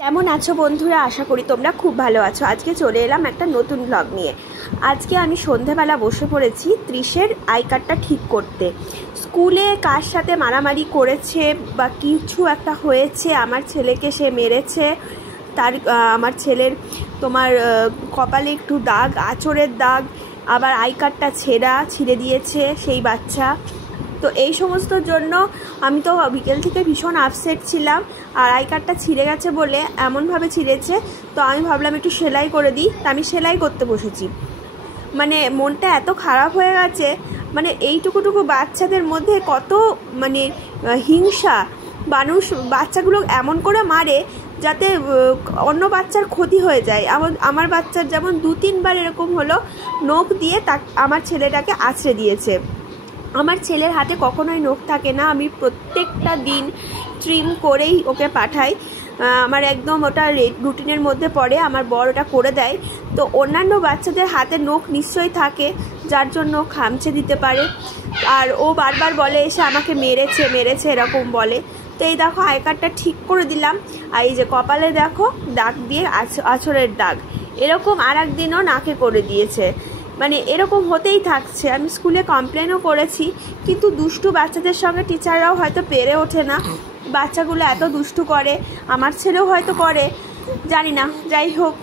কেমন আছো বন্ধুরা? আশা করি তোমরা খুব ভালো আছো। আজকে চলে এলাম একটা নতুন ব্লগ নিয়ে। আজকে আমি সন্ধেবেলা বসে পড়েছি ত্রিশের আই কার্ডটা ঠিক করতে। স্কুলে কার সাথে মারামারি করেছে বা কিছু একটা হয়েছে, আমার ছেলেকে সে মেরেছে, আমার ছেলের কপালে একটু দাগ, আঁচড়ের দাগ, আবার আই কার্ডটা ছিঁড়ে দিয়েছে সেই বাচ্চা। তো এই সমস্তর জন্য আমি তো বিকেল থেকে ভীষণ আপসেট ছিলাম। আর আই কার্ডটা ছিঁড়ে গেছে বলে এমনভাবে ছিঁড়েছে, তো আমি ভাবলাম একটু সেলাই করে দিই। তা আমি সেলাই করতে বসেছি। মানে মনটা এত খারাপ হয়ে গেছে, মানে এইটুকুটুকু বাচ্চাদের মধ্যে কত হিংসা। বাচ্চাগুলো এমন করে মারে যাতে অন্য বাচ্চার ক্ষতি হয়ে যায়। আমার বাচ্চার যেমন 2-3 বার এরকম হলো, নখ দিয়ে আমার ছেলেটাকে আঁচড়ে দিয়েছে। আমার ছেলের হাতে কখনোই নখ থাকে না, আমি প্রত্যেকটা দিন ট্রিম করেই ওকে পাঠাই। আমার একদম ওটা রুটিনের মধ্যে পড়ে, আমার বর ওটা করে দেয়। তো অন্যান্য বাচ্চাদের হাতে নখ নিশ্চয়ই থাকে, যার জন্য খামচে দিতে পারে। আর ও বারবার বলে এসে আমাকে মেরেছে এরকম বলে। তো এই দেখো আই কার্ডটা ঠিক করে দিলাম। আর এই যে কপালে দেখো দাগ দিয়ে আঁচড়ের দাগ, এরকম আর একদিনও নাকে করে দিয়েছে। মানে এরকম হতেই থাকছে। আমি স্কুলে কমপ্লেনও করেছি, কিন্তু দুষ্টু বাচ্চাদের সঙ্গে টিচাররাও হয়তো পেরে ওঠে না। বাচ্চাগুলো এত দুষ্টু করে, আমার ছেলেও হয়তো করে, জানি না। যাই হোক,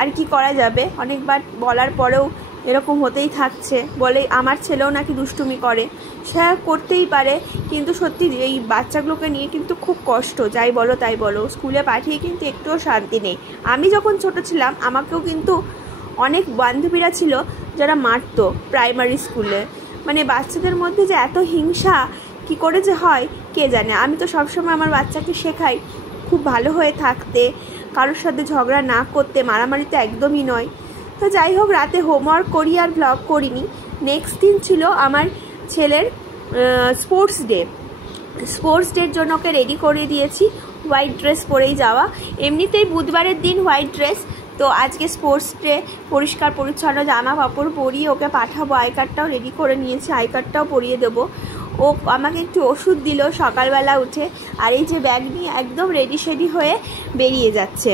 আর কি করা যাবে, অনেকবার বলার পরেও এরকম হতেই থাকছে। বলে আমার ছেলেও নাকি দুষ্টুমি করে, সে করতেই পারে। কিন্তু সত্যি এই বাচ্চাগুলোকে নিয়ে কিন্তু খুব কষ্ট, যাই বলো তাই বলো। স্কুলে পাঠিয়ে কিন্তু একটুও শান্তি নেই। আমি যখন ছোট ছিলাম আমাকেও কিন্তু অনেক বান্ধবীরা ছিল যারা মারতো প্রাইমারি স্কুলে। মানে বাচ্চাদের মধ্যে যে এত হিংসা কি করে যে হয় কে জানে। আমি তো সবসময় আমার বাচ্চাকে শেখাই খুব ভালো হয়ে থাকতে, কারোর সাথে ঝগড়া না করতে, মারামারি তো একদমই নয়। তো যাই হোক, রাতে হোমওয়ার্ক করি আর ব্লগ করিনি। নেক্সট দিন ছিল আমার ছেলের স্পোর্টস ডের জন্য ওকে রেডি করে দিয়েছি, হোয়াইট ড্রেস পরেই যাওয়া। এমনিতেই বুধবারের দিন হোয়াইট ড্রেস, তো আজকে স্পোর্টস ডে, পরিষ্কার পরিচ্ছন্ন জামা কাপড় পরিয়ে ওকে পাঠাবো। আই কার্ডটাও রেডি করে নিয়েছি, আই কার্ডটাও পরিয়ে দেবো। ও আমাকে একটু ওষুধ দিল সকালবেলা উঠে। আর এই যে ব্যাগ নিয়ে একদম রেডি হয়ে বেরিয়ে যাচ্ছে।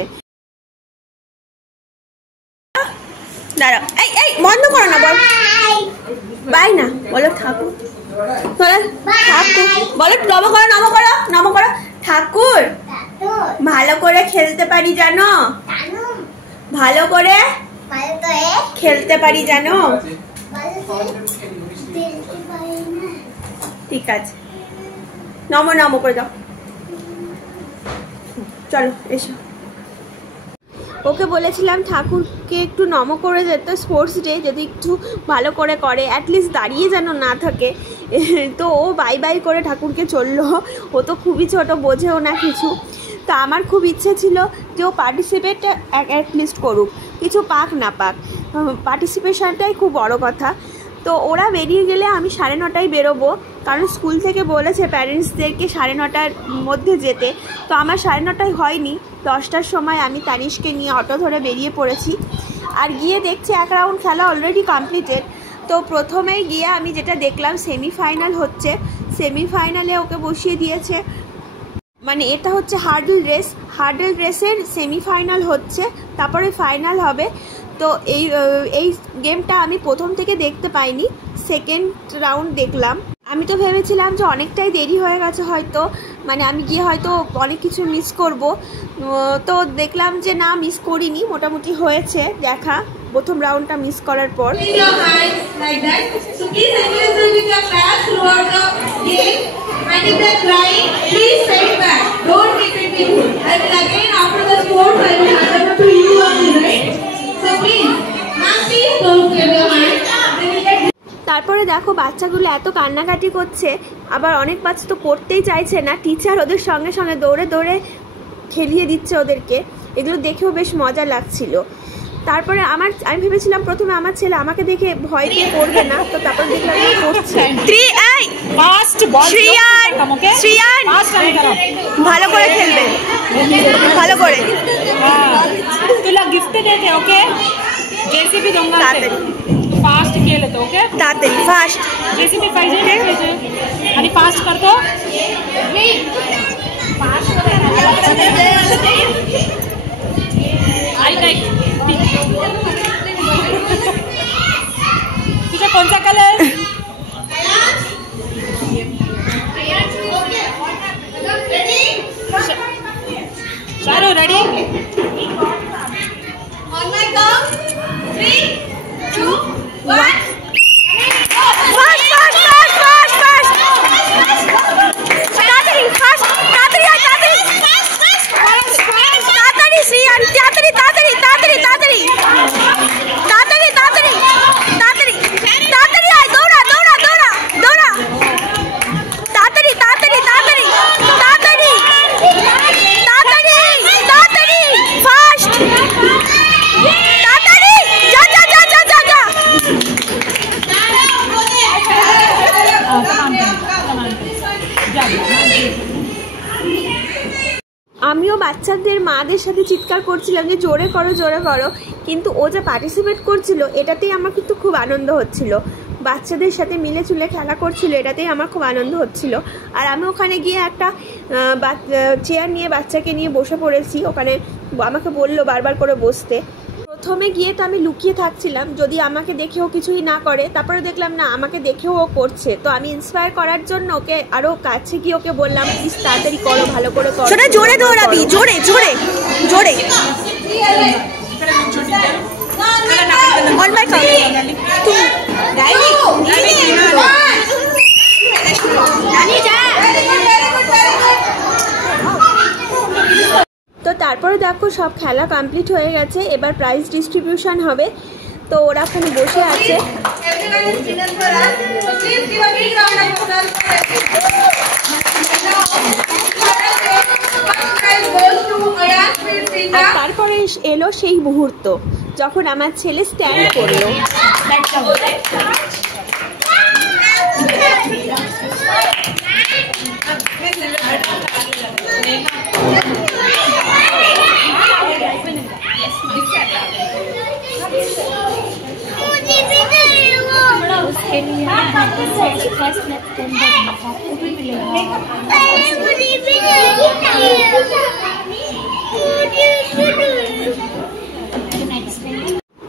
দাঁড়াও, এই বন্ধ করো না, বল বাই না, বলো ঠাকুর, বলো নম করো। ঠাকুর ভালো করে খেলতে পারি জানো, ভালো করে খেলতে পারি জানো। ঠিক আছে, নম করে দাও। চলো এসো। ওকে বলেছিলাম ঠাকুরকে একটু নম করে যেত স্পোর্টস ডে, যদি একটু ভালো করে অ্যাটলিস্ট দাঁড়িয়ে যেন না থাকে। তো ও বাই করে ঠাকুরকে চললো। ও তো খুবই ছোট, বোঝেও না কিছু। তো আমার খুব ইচ্ছে ছিল যে ও পার্টিসিপেট অ্যাটলিস্ট করুক, কিছু পাক না পাক, পার্টিসিপেশনটাই খুব বড় কথা। তো ওরা বেরিয়ে গেলে আমি 9:30টায় বেরোবো, কারণ স্কুল থেকে বলেছে প্যারেন্টসদেরকে 9:30টার মধ্যে যেতে। তো আমার 9:30টায় হয়নি, 10টার সময় আমি তানিশকে নিয়ে অটো ধরে বেরিয়ে পড়েছি। আর গিয়ে দেখছি 1 রাউন্ড খেলা অলরেডি কমপ্লিটেড। তো প্রথমেই গিয়ে আমি যেটা দেখলাম, সেমিফাইনাল হচ্ছে। সেমিফাইনালে ওকে বসিয়ে দিয়েছে, মানে এটা হচ্ছে হার্ডেল রেসের সেমিফাইনাল হচ্ছে, তারপরে ফাইনাল হবে। তো এই গেমটা আমি প্রথম থেকে দেখতে পাইনি, সেকেন্ড রাউন্ড দেখলাম। আমি তো ভেবেছিলাম যে অনেকটাই দেরি হয়ে গেছে হয়তো, মানে আমি গিয়ে হয়তো অনেক কিছু মিস করব। তো দেখলাম যে না, মিস করিনি, মোটামুটি হয়েছে দেখা প্রথম রাউন্ডটা মিস করার পর। তারপরে দেখো বাচ্চাগুলো এত কান্নাকাটি করছে, আবার অনেক বাচ্চা তো করতেই চাইছে না। টিচার ওদের সঙ্গে সঙ্গে দৌড়ে খেলিয়ে দিচ্ছে ওদেরকে, এগুলো দেখেও বেশ মজা লাগছিল। তারপরে আমি ভেবেছিলাম প্রথমে আমার ছেলে আমাকে দেখে ভয় পেয়ে করবে না, তো তারপর দেখলাম করছে। ভালো করে খেলবে, ভালো করে। फास्ट खेले तो ओके तातरी फास्ट रेसिपी पाहिजे आणि फास्ट करतो fast Sharu, ready? On my count, 3, 2, 1. Fast, fast, fast, fast, fast. তাড়াতাড়ি, fast, তাড়াতাড়ি আয়, তাড়াতাড়ি। তাড়াতাড়ি শ্রিয়ান, তাড়াতাড়ি, তাড়াতাড়ি, তাড়াতাড়ি, তাড়াতাড়ি। তাড়াতাড়ি, তাড়াতাড়ি, তাড়াতাড়ি। তাড়াতাড়ি আয়, দৌড়া, দৌড়া, দৌড়া, দৌড়া। তাড়াতাড়ি, তাড়াতাড়ি, তাড়াতাড়ি, তাড়াতাড়ি। তাড়াতাড়ি, তাড়াতাড়ি, fast। তাড়াতাড়ি, যা, যা, যা, যা, যা, যা। আমিও বাচ্চাদের মাদের সাথে চিৎকার করছিলাম যে জোরে করো, জোরে করো, কিন্তু ও যে পার্টিসিপেট করছিল এটাতেই আমার কিন্তু খুব আনন্দ হচ্ছিল। বাচ্চাদের সাথে মিলে চুলে খেলা করছিল, এটাতেই আমার খুব আনন্দ হচ্ছিল। আর আমি ওখানে গিয়ে একটা চেয়ার নিয়ে বাচ্চাকে নিয়ে বসে পড়েছি। ওখানে আমাকে বললো বারবার করে বসতে। প্রথমে গিয়ে তো আমি লুকিয়ে থাকছিলাম যদি আমাকে দেখেও কিছুই না করে, তারপরে দেখলাম না আমাকে দেখেও ও করছে। তো আমি ইন্সপায়ার করার জন্য ওকে আরও কাছে গিয়ে ওকে বললাম প্লিজ তাড়াতাড়ি করো, ভালো করে করো। সেটা জোরে দৌড়াবি, জোরে জোরে জোরে। অন মাই তো তারপরে দেখো সব খেলা কমপ্লিট হয়ে গেছে, এবার প্রাইজ ডিস্ট্রিবিউশন হবে। তো ওরা ওখানে বসে আছে। আর তারপরে এলো সেই মুহূর্ত যখন আমার ছেলে স্ট্যান্ড করলো।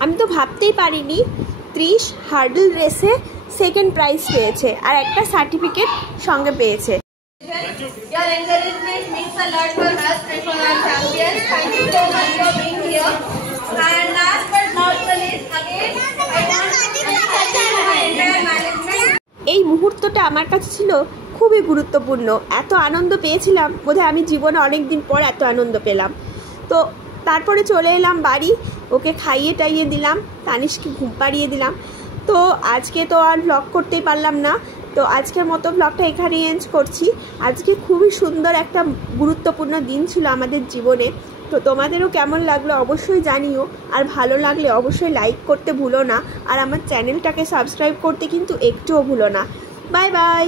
আমি তো ভাবতেই পারিনি 30 হার্ডল রেসে সেকেন্ড প্রাইজ পেয়েছে আর একটা সার্টিফিকেট সঙ্গে পেয়েছে। Your encouragement means a lot for us and for our champions. Thank you so much for being here. And last but not the least, again, I want to thank my entire management. এই মুহূর্তটা আমার কাছে ছিল খুবই গুরুত্বপূর্ণ। এত আনন্দ পেয়েছিলাম বোধহয় আমি জীবনে অনেক দিন পর এত আনন্দ পেলাম। তো তারপরে চলে এলাম বাড়ি, ওকে খাইয়ে টাইয়ে দিলাম, তানিশকে ঘুম পাড়িয়ে দিলাম। তো আজকে তো আর ব্লগ করতেই পারলাম না, তো আজকের মতো ব্লগটা এখানেই এন্ড করছি। আজকে খুবই সুন্দর একটা গুরুত্বপূর্ণ দিন ছিল আমাদের জীবনে। তো তোমাদেরও কেমন লাগলো অবশ্যই জানিও, আর ভালো লাগলে অবশ্যই লাইক করতে ভুলো না, আর আমার চ্যানেলটাকে সাবস্ক্রাইব করতে কিন্তু একটুও ভুলো না। Bye bye.